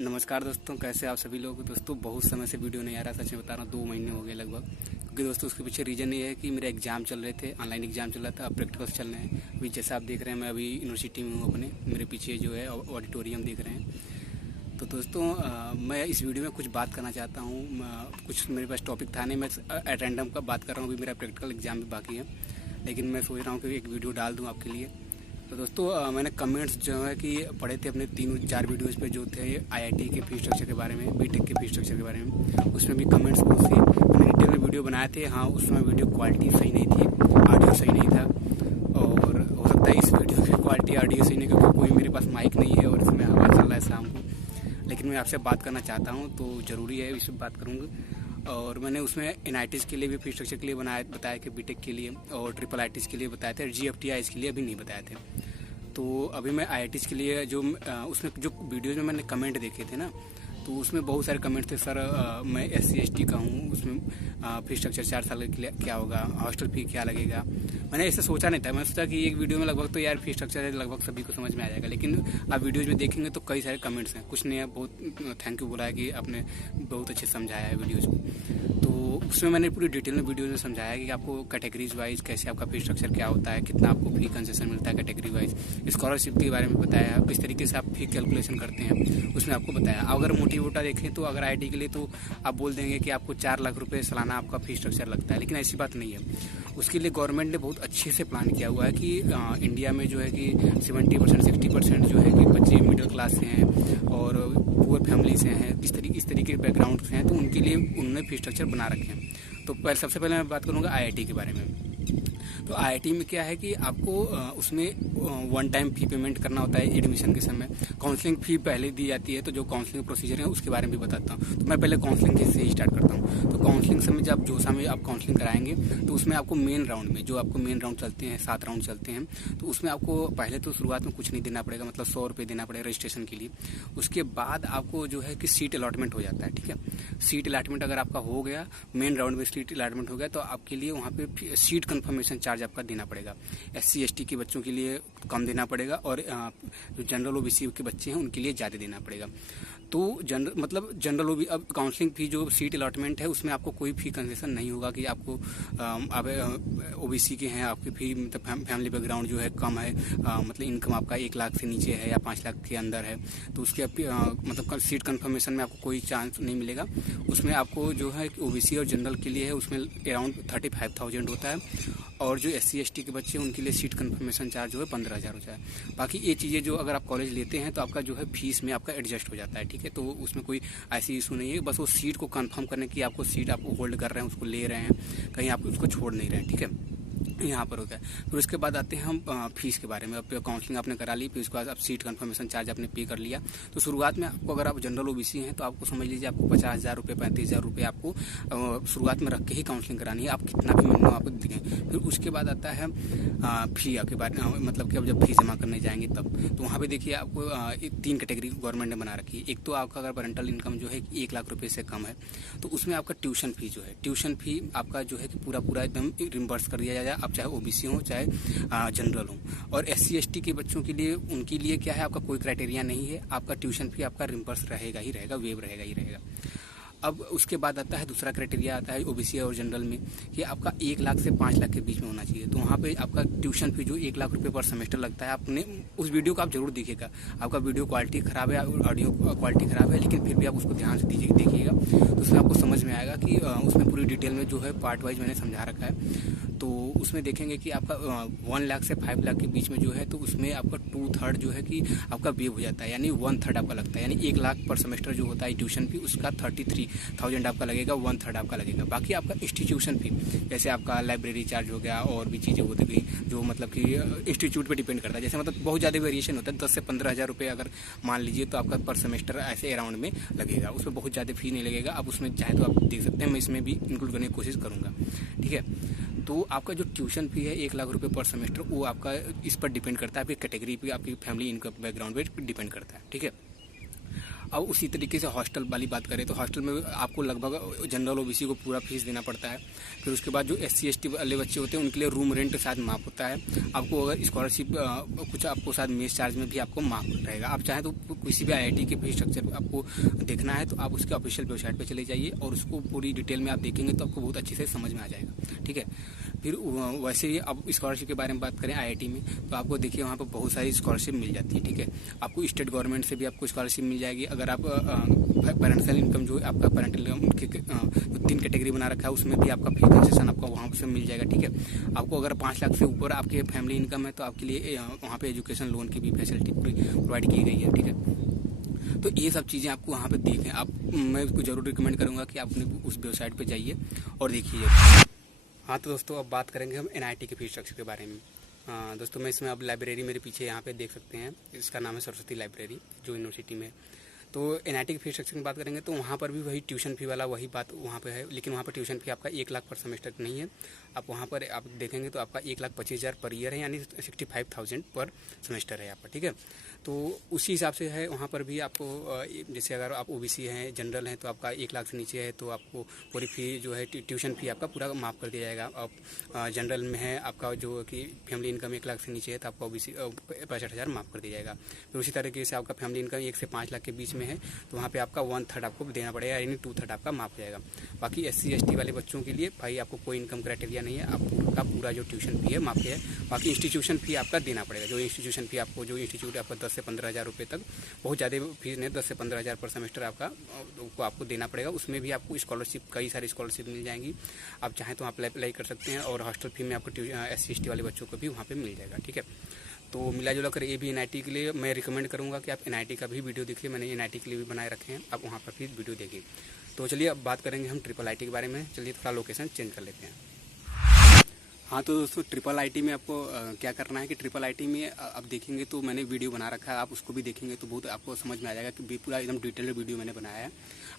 नमस्कार दोस्तों, कैसे आप सभी लोग। दोस्तों बहुत समय से वीडियो नहीं आ रहा, सच में बता रहा हूँ 2 महीने हो गए लगभग। क्योंकि दोस्तों उसके पीछे रीज़न ये है कि मेरे एग्ज़ाम चल रहे थे, ऑनलाइन एग्ज़ाम चल रहा था, अब प्रैक्टिकल्स चल रहे हैं। अभी जैसे आप देख रहे हैं मैं अभी यूनिवर्सिटी में हूँ अपने, मेरे पीछे जो है ऑडिटोरियम देख रहे हैं। तो दोस्तों मैं इस वीडियो में कुछ बात करना चाहता हूँ। कुछ मेरे पास टॉपिक था नहीं, मैं एट रैंडम का बात कर रहा हूँ। अभी मेरा प्रैक्टिकल एग्ज़ाम भी बाकी है, लेकिन मैं सोच रहा हूँ कि एक वीडियो डाल दूँ आपके लिए। तो दोस्तों मैंने कमेंट्स जो है कि पढ़े थे अपने 3-4 वीडियोज़ पे जो थे आईआईटी के फीस स्ट्रक्चर के बारे में, बीटेक के फीस स्ट्रक्चर के बारे में। उसमें भी कमेंट्स बहुत थे। मैंने डिटेल में वीडियो बनाए थे। हाँ, उसमें वीडियो क्वालिटी सही नहीं थी, ऑडियो सही नहीं था, और हो सकता है इस वीडियो की क्वालिटी ऑडियो सही नहीं, क्योंकि कोई मेरे पास माइक नहीं है और इसमें आवाज़ चल रहा है शाम को। लेकिन मैं आपसे बात करना चाहता हूँ तो ज़रूरी है, इस पर बात करूँगा। और मैंने उसमें एनआईटीज के लिए भी फीस स्ट्रक्चर के लिए बताया कि बीटेक के लिए, और ट्रिपल आईटीज के लिए बताए थे, जीएफटीआईज के लिए अभी नहीं बताए थे। तो अभी मैं आईआईटीज के लिए जो उसमें जो वीडियोज़ में मैंने कमेंट देखे थे ना, तो उसमें बहुत सारे कमेंट थे। सर मैं SC ST का हूँ, उसमें फीस स्ट्रक्चर 4 साल के लिए क्या होगा, हॉस्टल फी क्या लगेगा। मैंने ऐसा सोचा नहीं था। मैंने सोचा कि एक वीडियो में लगभग तो यार फीस स्ट्रक्चर लगभग सभी को समझ में आ जाएगा। लेकिन आप वीडियोज़ में देखेंगे तो कई सारे कमेंट्स हैं। कुछ ने बहुत थैंक यू बोला है कि आपने बहुत अच्छे समझाया है वीडियोज़ को। तो उसमें मैंने पूरी डिटेल में वीडियो में समझाया कि आपको कैटेगरीज वाइज कैसे आपका फीस स्ट्रक्चर क्या होता है, कितना आपको फी कंसेशन मिलता है कैटेगरी वाइज, स्कॉलरशिप के बारे में बताया, किस तरीके से आप फी कैलकुलेशन करते हैं उसमें आपको बताया। अगर मोटी मोटा देखें तो अगर आईआईटी के लिए तो आप बोल देंगे कि आपको 4 लाख रुपए सालाना आपका फीस स्ट्रक्चर लगता है, लेकिन ऐसी बात नहीं है। उसके लिए गवर्नमेंट ने बहुत अच्छे से प्लान किया हुआ है कि इंडिया में जो है कि 70% 60% जो है कि बच्चे मिडिल क्लास से हैं और पुअर फैमिली से हैं, इस तरीके के बैकग्राउंड से हैं, तो उनके लिए उन्होंने फीस स्ट्रक्चर बना रखे हैं। तो सबसे पहले मैं बात करूँगा आईआईटी के बारे में। तो आईआईटी में क्या है कि आपको उसमें वन टाइम फी पेमेंट करना होता है एडमिशन के समय। काउंसलिंग फ़ी पहले दी जाती है, तो जो काउंसलिंग प्रोसीजर है उसके बारे में भी बताता हूँ। तो मैं पहले काउंसलिंग से ही स्टार्ट करता हूँ। तो काउंसलिंग समय जब जोसा में आप काउंसलिंग कराएंगे तो उसमें आपको मेन राउंड में, जो आपको मेन राउंड चलते हैं 7 राउंड चलते हैं, तो उसमें आपको पहले तो शुरुआत में कुछ नहीं देना पड़ेगा, मतलब 100 रुपये देना पड़ेगा रजिस्ट्रेशन के लिए। उसके बाद आपको जो है कि सीट अलॉटमेंट हो जाता है, ठीक है। सीट अलॉटमेंट अगर आपका हो गया, मेन राउंड में सीट अलॉटमेंट हो गया, तो आपके लिए वहाँ पे सीट कन्फर्मेशन चार्ज आपका देना पड़ेगा। SC ST के बच्चों के लिए कम देना पड़ेगा, और जो जनरल OBC के बच्चे हैं उनके लिए ज़्यादा देना पड़ेगा। तो जनरल OBC अब काउंसलिंग फी जो सीट अलॉटमेंट है उसमें आपको कोई फी कंसेशन नहीं होगा कि आपको आप OBC के हैं, आपकी फी मतलब फैमिली बैकग्राउंड जो है कम है, मतलब इनकम आपका 1 लाख से नीचे है या 5 लाख के अंदर है, तो उसके मतलब सीट कन्फर्मेशन में आपको कोई चांस नहीं मिलेगा। उसमें आपको जो है OBC और जनरल के लिए है उसमें अराउंड 35,000 होता है, और जो SC ST के बच्चे हैं उनके लिए सीट कन्फर्मेशन चार्ज जो है 15,000 होता है। बाकी ये चीज़ें जो अगर आप कॉलेज लेते हैं तो आपका जो है फीस में आपका एडजस्ट हो जाता है, ठीक है। तो उसमें कोई ऐसी इशू नहीं है, बस वो सीट को कंफर्म करने की आपको सीट आपको होल्ड कर रहे हैं, उसको ले रहे हैं, कहीं आप उसको छोड़ नहीं रहे हैं, ठीक है। यहाँ पर होता है। फिर उसके बाद आते हैं हम फीस के बारे में। अब काउंसलिंग आपने करा ली, फिर उसके बाद आप सीट कन्फर्मेशन चार्ज आपने पे कर लिया। तो शुरुआत में आपको, अगर आप जनरल OBC हैं तो आपको समझ लीजिए आपको 50,000 रुपये 35,000 रुपये आपको शुरुआत में रख के ही काउंसलिंग करानी है, आप कितना भी मिनिमम आपको देंगे। फिर उसके बाद आता है फी आपके बाद, मतलब कि अब जब फी जमा करने जाएंगे तब, तो वहाँ पर देखिए आपको 3 कैटेगरी गवर्नमेंट ने बना रखी है। एक तो आपका अगर पेरेंटल इनकम जो है 1 लाख रुपये से कम है, तो उसमें आपका ट्यूशन फी जो है, ट्यूशन फी आपका जो है कि पूरा एकदम रिम्बर्स कर दिया जाएगा, आप चाहे OBC हो चाहे जनरल हो। और SC ST के बच्चों के लिए, उनके लिए क्या है, आपका कोई क्राइटेरिया नहीं है, आपका ट्यूशन फी आपका रिम्बर्स रहेगा ही रहेगा, वेव रहेगा ही रहेगा। अब उसके बाद आता है दूसरा क्राइटेरिया आता है OBC और जनरल में कि आपका 1 लाख से 5 लाख के बीच में होना चाहिए। तो वहाँ पे आपका ट्यूशन फी जो 1 लाख रुपये पर सेमेस्टर लगता है, आपने उस वीडियो को आप जरूर देखिएगा। आपका वीडियो क्वालिटी ख़राब है, ऑडियो क्वालिटी ख़राब है, लेकिन फिर भी आप उसको ध्यान से देखिएगा, तो उसमें आपको समझ में आएगा कि उसमें पूरी डिटेल में जो है पार्ट वाइज मैंने समझा रखा है। तो उसमें देखेंगे कि आपका 1 लाख से 5 लाख के बीच में जो है, तो उसमें आपका 2/3 जो है कि आपका वेव हो जाता है, यानी 1/3 आपका लगता है। यानी 1 लाख पर सेमेस्टर जो होता है ट्यूशन फी, उसका 33,000 आपका लगेगा, 1/3 आपका लगेगा। बाकी आपका इंस्टीट्यूशन फी, जैसे आपका लाइब्रेरी चार्ज हो गया और भी चीज़ें होती गई, जो मतलब कि इंस्टीट्यूट पे डिपेंड करता है। जैसे मतलब बहुत ज़्यादा वेरिएशन होता है, 10 से 15,000 रुपये अगर मान लीजिए तो आपका पर सेमेस्टर ऐसे अराउंड में लगेगा। उसमें बहुत ज़्यादा फी नहीं लगेगा। आप उसमें चाहे तो आप देख सकते हैं, मैं इसमें भी इंक्लूड करने की कोशिश करूँगा, ठीक है। तो आपका जो ट्यूशन फी है 1 लाख रुपये पर सेमेस्टर, वो आपका इस पर डिपेंड करता है, आपकी कैटेगरी पे, आपकी फैमिली इनकम बैकग्राउंड पे डिपेंड करता है, ठीक है। अब उसी तरीके से हॉस्टल वाली बात करें तो हॉस्टल में आपको लगभग जनरल ओबीसी को पूरा फीस देना पड़ता है। फिर उसके बाद जो SC ST वाले बच्चे होते हैं उनके लिए रूम रेंट साथ माफ होता है। आपको अगर स्कॉलरशिप कुछ आपको साथ मेस चार्ज में भी आपको माफ रहेगा। आप चाहें तो किसी भी IIT के फीस स्ट्रक्चर आपको देखना है तो आप उसके ऑफिशियल वेबसाइट पर चले जाइए और उसको पूरी डिटेल में आप देखेंगे तो आपको बहुत अच्छे से समझ में आ जाएगा, ठीक है। फिर वैसे ही अब स्कॉलरशिप के बारे में बात करें IIT में तो आपको देखिए वहाँ पर बहुत सारी स्कॉलरशिप मिल जाती है, ठीक है। आपको स्टेट गवर्नमेंट से भी आपको स्कॉलरशिप मिल जाएगी। अगर आप पेरेंटल इनकम जो आपका पेरेंटल इनकम के 3 कैटेगरी बना रखा है उसमें भी आपका फी कंसेशन आपको वहाँ से मिल जाएगा, ठीक है। आपको अगर 5 लाख से ऊपर आपके फैमिली इनकम है तो आपके लिए वहाँ पे एजुकेशन लोन की भी फैसिलिटी प्रोवाइड की गई है, ठीक है। तो ये सब चीज़ें आपको वहाँ पे देखें। मैं उसको जरूर रिकमेंड करूँगा कि आप उस वेबसाइट पर जाइए और देखिए। हाँ तो दोस्तों अब बात करेंगे हम NIT के फीस स्ट्रक्चर के बारे में। दोस्तों मैं इसमें अब लाइब्रेरी मेरे पीछे यहाँ पे देख सकते हैं, इसका नाम है सरस्वती लाइब्रेरी जो यूनिवर्सिटी में। तो NIT के फीस स्ट्रक्चर की बात करेंगे तो वहाँ पर भी वही ट्यूशन फी वाला वही बात वहाँ पे है, लेकिन वहाँ पर ट्यूशन फी आपका 1 लाख पर सेमेस्टर नहीं है। आप वहाँ पर आप देखेंगे तो आपका 1,25,000 पर ईयर है, यानी 65,000 पर सेमेस्टर है आपका, ठीक है। तो उसी हिसाब से है वहाँ पर भी आपको जैसे अगर आप OBC हैं, जनरल हैं तो आपका 1 लाख से नीचे है तो आपको पूरी फी जो है ट्यूशन फी आपका पूरा माफ़ कर दिया जाएगा। आप जनरल में है आपका जो कि फैमिली इनकम 1 लाख से नीचे है तो आपका OBC 65,000 माफ़ कर दिया जाएगा। फिर उसी तरीके से आपका फैमिली इनकम 1 से 5 लाख के बीच में है तो वहाँ पे आपका 1/3 आपको देना पड़ेगा, यानी 2/3 आपका माफ हो जाएगा। बाकी SC ST वाले बच्चों के लिए भाई आपको कोई इनकम क्राइटेरिया नहीं है, आपका पूरा जो ट्यूशन फी है माफ है। बाकी इंस्टीट्यूशन फी आपका देना पड़ेगा। जो इंस्टीट्यूशन फी आपको जो इंस्टीट्यूट आपका 10 से 15,000 रुपये तक, बहुत ज़्यादा फीस नहीं, 10 से 15,000 पर सेमेस्टर आपको देना पड़ेगा। उसमें भी आपको स्कॉलरशिप कई सारी स्कॉलरशिप मिल जाएंगी। आप चाहें तो आप अप्लाई कर सकते हैं और हॉस्टल फी में आपको SC ST वाले बच्चों को भी वहाँ पर मिल जाएगा, ठीक है। तो मिला जुला कर ये भी NIT के लिए मैं रिकमेंड करूँगा कि आप NIT का भी वीडियो देखिए। मैंने NIT के लिए भी बनाए रखे हैं, आप वहाँ पर भी वीडियो देखिए। तो चलिए अब बात करेंगे हम IIIT के बारे में। चलिए थोड़ा लोकेशन चेंज कर लेते हैं। हाँ तो दोस्तों IIIT में आपको क्या करना है कि IIIT में आप देखेंगे तो मैंने वीडियो बना रखा है, आप उसको भी देखेंगे तो बहुत आपको समझ में आ जाएगा कि पूरा एकदम डिटेल्ड वीडियो मैंने बनाया है।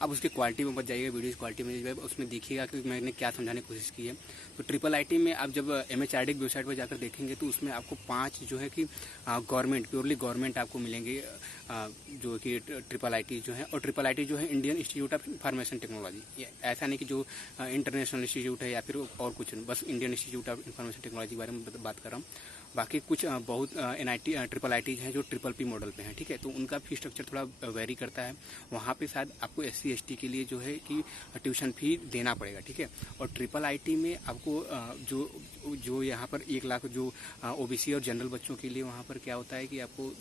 आप उसकी क्वालिटी में बच जाइएगा, वीडियो की क्वालिटी में उसमें देखिएगा कि मैंने क्या समझाने की कोशिश की है। तो IIIT में आप जब MHRD की वेबसाइट पर जाकर देखेंगे तो उसमें आपको 5 जो है कि गवर्नमेंट प्योरली गवर्नमेंट आपको मिलेंगे जो कि IIIT जो है। और IIIT जो है Indian institute of information technology, ऐसा नहीं कि जो इंटरनेशनल इंस्टीट्यूट है या फिर और कुछ, बस Indian institute of information technology के बारे में बात कर रहा हूँ। बाकी कुछ बहुत IIIT हैं जो PPP मॉडल पे हैं, ठीक है। तो उनका फी स्ट्रक्चर थोड़ा वेरी करता है। वहाँ पे शायद आपको SC ST के लिए जो है कि ट्यूशन फी देना पड़ेगा, ठीक है। और IIIT में आपको जो यहाँ पर 1 लाख जो OBC और जनरल बच्चों के लिए वहाँ पर क्या होता है कि आपको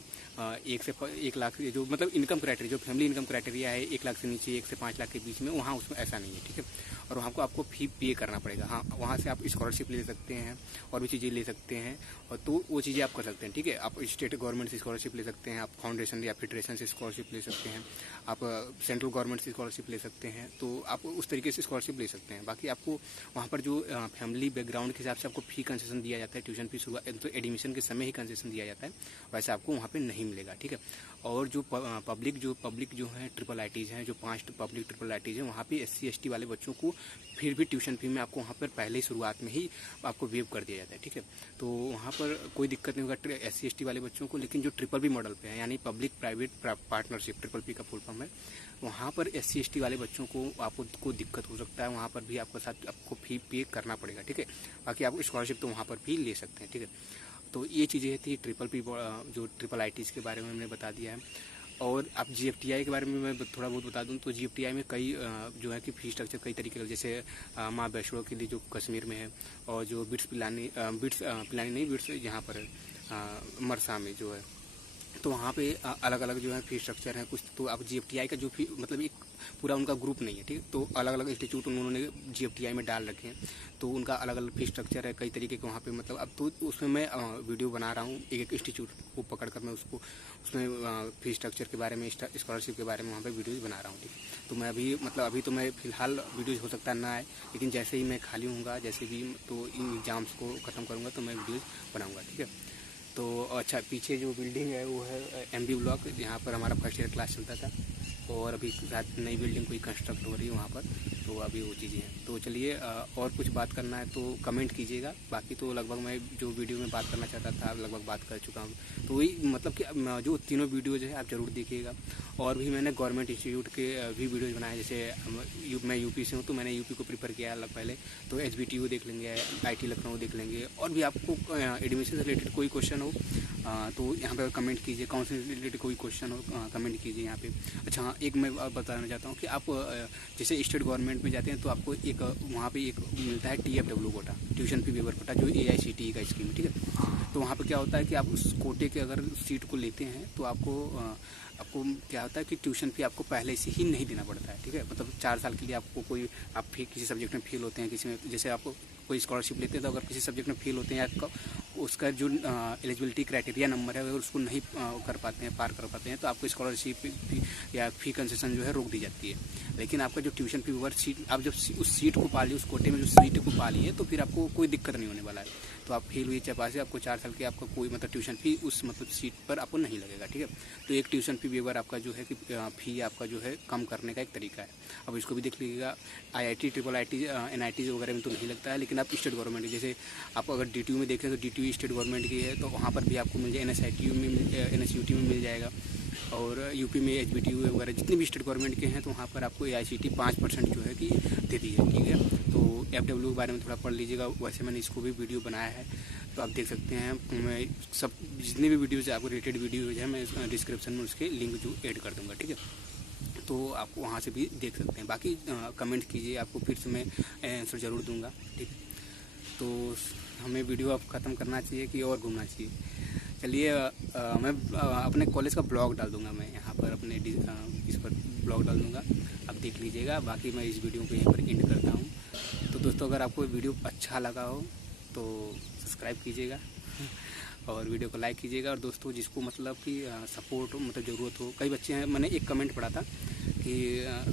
1 लाख जो मतलब इनकम क्राइटेरिया, जो फैमिली इनकम क्राइटेरिया है 1 लाख से नीचे 1 से 5 लाख के बीच में, वहाँ उसमें ऐसा नहीं है, ठीक है। और वहाँ को आपको फी पे करना पड़ेगा। हाँ, वहाँ से आप स्कॉलरशिप ले सकते हैं और भी चीज़ें ले सकते हैं, और तो वो चीज़ें आप कर सकते हैं, ठीक है। आप स्टेट गवर्नमेंट से स्कॉलरशिप ले सकते हैं, आप फाउंडेशन या फेडरेशन से स्कॉलरशिप ले सकते हैं, आप सेंट्रल गवर्नमेंट से स्कॉलरशिप ले सकते हैं। तो आप उस तरीके से स्कॉलरशिप ले सकते हैं। बाकी आपको वहाँ पर जो फैमिली बैकग्राउंड के हिसाब से आपको फी कंसेशन दिया जाता है, ट्यूशन फीस हुआ तो एडमिशन के समय ही कंसेशन दिया जाता है, वैसे आपको वहाँ पर नहीं मिलेगा, ठीक है। और जो पब्लिक जो है IIITs हैं, जो 5 पब्लिक IIITs हैं, वहाँ पे SC ST वाले बच्चों को फिर भी ट्यूशन फी में आपको वहाँ पर पहले ही शुरुआत में ही आपको वेव कर दिया जाता है, ठीक है। तो वहाँ पर कोई दिक्कत नहीं होगा SC ST वाले बच्चों को। लेकिन जो PPP मॉडल पे है, यानी पब्लिक प्राइवेट पार्टनरशिप, PPP का फुल फॉर्म है, वहाँ पर SC ST वाले बच्चों को आपको दिक्कत हो सकता है। वहाँ पर भी आपको फी पे करना पड़ेगा, ठीक है। बाकी आप स्कॉलरशिप तो वहाँ पर भी ले सकते हैं, ठीक है। तो ये चीज़ें थी PPP जो IIITs के बारे में मैंने बता दिया है। और आप GFTI के बारे में मैं थोड़ा बहुत बता दूं तो GFTI में कई जो है कि फी स्ट्रक्चर कई तरीके का, जैसे माँ वैष्णो के लिए जो कश्मीर में है, और जो बिट्स पिलानी नहीं, बिट्स यहाँ पर है मरसा में जो है, तो वहाँ पे अलग अलग जो है फी स्ट्रक्चर है कुछ। तो आप GFTI का जो फी मतलब एक पूरा उनका ग्रुप नहीं है, ठीक है। तो अलग अलग इंस्टीट्यूट उन्होंने GFTI में डाल रखे हैं, तो उनका अलग अलग फी स्ट्रक्चर है कई तरीके के वहाँ पे। मतलब अब तो उसमें मैं वीडियो बना रहा हूँ, एक इंस्टीट्यूट को पकड़कर मैं उसमें फी स्ट्रक्चर के बारे में, स्कॉलरशिप के बारे में वहाँ पे वीडियोज़ बना रहा हूँ, ठीक है। तो मैं अभी तो मैं फिलहाल वीडियोज़ हो सकता ना आए, लेकिन जैसे ही मैं खाली हूँगा, जैसे भी तो इन एग्ज़ाम्स को ख़त्म करूँगा तो मैं वीडियोज़ बनाऊँगा, ठीक है। तो अच्छा, पीछे जो बिल्डिंग है वो है MB ब्लॉक, जहाँ पर हमारा फर्स्ट ईयर क्लास चलता था, और अभी साथ नई बिल्डिंग कोई कंस्ट्रक्ट हो रही है वहाँ पर। तो अभी वो चीज़ें हैं। तो चलिए और कुछ बात करना है तो कमेंट कीजिएगा, बाकी तो लगभग मैं जो वीडियो में बात करना चाहता था लगभग बात कर चुका हूँ। तो वही मतलब कि जो तीनों वीडियो जो है आप ज़रूर देखिएगा। और भी मैंने गवर्नमेंट इंस्टीट्यूट के भी वीडियोज़ बनाए, जैसे मैं यूपी से हूँ तो मैंने यूपी को प्रीफर किया है पहले, तो HBTU देख लेंगे, IT लखनऊ देख लेंगे। और भी आपको एडमिशन से रिलेटेड कोई क्वेश्चन हो तो यहाँ पे कमेंट कीजिए, काउंसलिंग से रिलेटेड कोई क्वेश्चन हो कमेंट कीजिए यहाँ पे। अच्छा हाँ, एक मैं बताना चाहता हूँ कि आप जैसे स्टेट गवर्नमेंट में जाते हैं तो आपको एक वहाँ पे एक मिलता है TFW quota, tuition fee waiver quota, जो AICTE का स्कीम है, ठीक है। तो वहाँ पे क्या होता है कि आप उस कोटे के अगर सीट को लेते हैं तो आपको क्या होता है कि ट्यूशन फी आपको पहले से ही नहीं देना पड़ता है, ठीक है। मतलब 4 साल के लिए आपको कोई आप किसी सब्जेक्ट में फेल होते हैं, किसी में जैसे आपको कोई स्कॉलरशिप लेते हैं तो अगर किसी सब्जेक्ट में फेल होते हैं या उसका जो एलिजिबिलिटी क्राइटेरिया नंबर है अगर उसको नहीं कर पाते हैं, पार कर पाते हैं, तो आपको स्कॉलरशिप या फी कंसेशन जो है रोक दी जाती है। लेकिन आपका जो ट्यूशन फी वेवर सीट, आप जब उस सीट को पा लिए, उस कोटे में जो सीट को पा लिए, तो फिर आपको कोई दिक्कत नहीं होने वाला है। तो आप फेल हुई चाहे पास है, आपको 4 साल के आपका कोई मतलब ट्यूशन फी उस मतलब सीट पर आपको नहीं लगेगा, ठीक है। तो एक ट्यूशन फी वेवर आपका जो है कि फी आपका जो है कम करने का एक तरीका है। अब इसको भी देख लीजिएगा। IIT IIIT NIT वगैरह में तो नहीं लगता है, लेकिन आप स्टेट गवर्नमेंट, जैसे आप अगर DTU में देखें तो DTU स्टेट गवर्नमेंट की है, तो वहाँ पर भी आपको मिल जाए, NSUT में मिल जाएगा। और यूपी में HBTU वगैरह जितने भी स्टेट गवर्नमेंट के हैं तो वहाँ पर आपको AICTE 5% जो है कि देती है, ठीक है। तो FW के बारे में थोड़ा पढ़ लीजिएगा, वैसे मैंने इसको भी वीडियो बनाया है तो आप देख सकते हैं। मैं सब जितने भी वीडियोज़ आपको रिलेटेड वीडियोज़ हैं मैं डिस्क्रिप्शन में उसके लिंक जो ऐड कर दूँगा, ठीक है। तो आप वहाँ से भी देख सकते हैं। बाकी कमेंट कीजिए, आपको फिर से मैं आंसर ज़रूर दूँगा, ठीक है। तो हमें वीडियो अब ख़त्म करना चाहिए कि और घूमना चाहिए। चलिए मैं अपने कॉलेज का ब्लॉग डाल दूंगा, मैं यहाँ पर अपने इस पर ब्लॉग डाल दूंगा, आप देख लीजिएगा। बाकी मैं इस वीडियो को यहीं पर एंड करता हूँ। तो दोस्तों, अगर आपको वीडियो अच्छा लगा हो तो सब्सक्राइब कीजिएगा और वीडियो को लाइक कीजिएगा। और दोस्तों जिसको मतलब कि सपोर्ट हो, मतलब ज़रूरत हो, कई बच्चे हैं, मैंने एक कमेंट पढ़ा था कि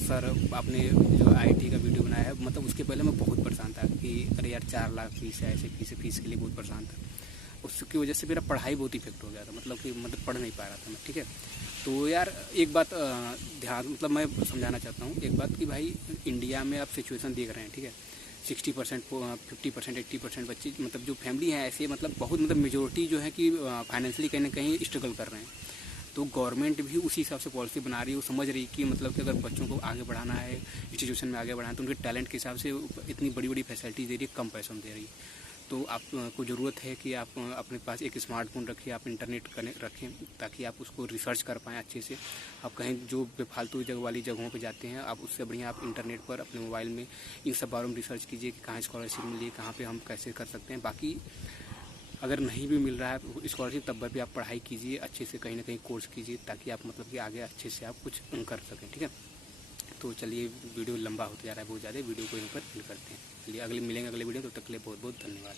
सर आपने जो IT का वीडियो बनाया है, मतलब उसके पहले मैं बहुत परेशान था कि अरे यार 4 लाख फीस है, ऐसे फीस के लिए बहुत परेशान था। उसकी वजह से मेरा पढ़ाई बहुत इफेक्ट हो गया था, मतलब कि पढ़ नहीं पा रहा था मैं, ठीक है। तो यार एक बात ध्यान, मतलब मैं समझाना चाहता हूँ एक बात कि भाई इंडिया में आप सिचुएशन देख रहे हैं, ठीक है। 60%, 50%, 80% बच्चे, मतलब जो फैमिली है ऐसे, मतलब बहुत, मतलब मेजोरिटी जो है कि फाइनेंशियली कहीं ना कहीं स्ट्रगल कर रहे हैं। तो गवर्नमेंट भी उसी हिसाब से पॉलिसी बना रही है, वो समझ रही है कि मतलब कि अगर बच्चों को आगे बढ़ाना है, इंस्टीट्यूशन में आगे बढ़ाना है, तो उनके टैलेंट के हिसाब से इतनी बड़ी बड़ी फैसिलिटीज़ दे रही है, कम पैसों में दे रही है। तो आपको ज़रूरत है कि आप अपने पास एक स्मार्टफोन रखिए, आप इंटरनेट कनेक्ट रखें, ताकि आप उसको रिसर्च कर पाएँ अच्छे से। आप कहीं जो बेफालतू जगह वाली जगहों पे जाते हैं, आप उससे बढ़िया आप इंटरनेट पर अपने मोबाइल में इन सब बारों में रिसर्च कीजिए कि कहाँ स्कॉलरशिप मिली है, कहाँ पे हम कैसे कर सकते हैं। बाकी अगर नहीं भी मिल रहा है स्कॉलरशिप, तब भी आप पढ़ाई कीजिए अच्छे से, कहीं ना कहीं कोर्स कीजिए, ताकि आप मतलब कि आगे अच्छे से आप कुछ कर सकें, ठीक है। तो चलिए, वीडियो लंबा होता जा रहा है बहुत ज़्यादा, वीडियो को यहीं पर एंड करते हैं। चलिए मिलेंगे अगले वीडियो, तब तक के लिए बहुत बहुत धन्यवाद।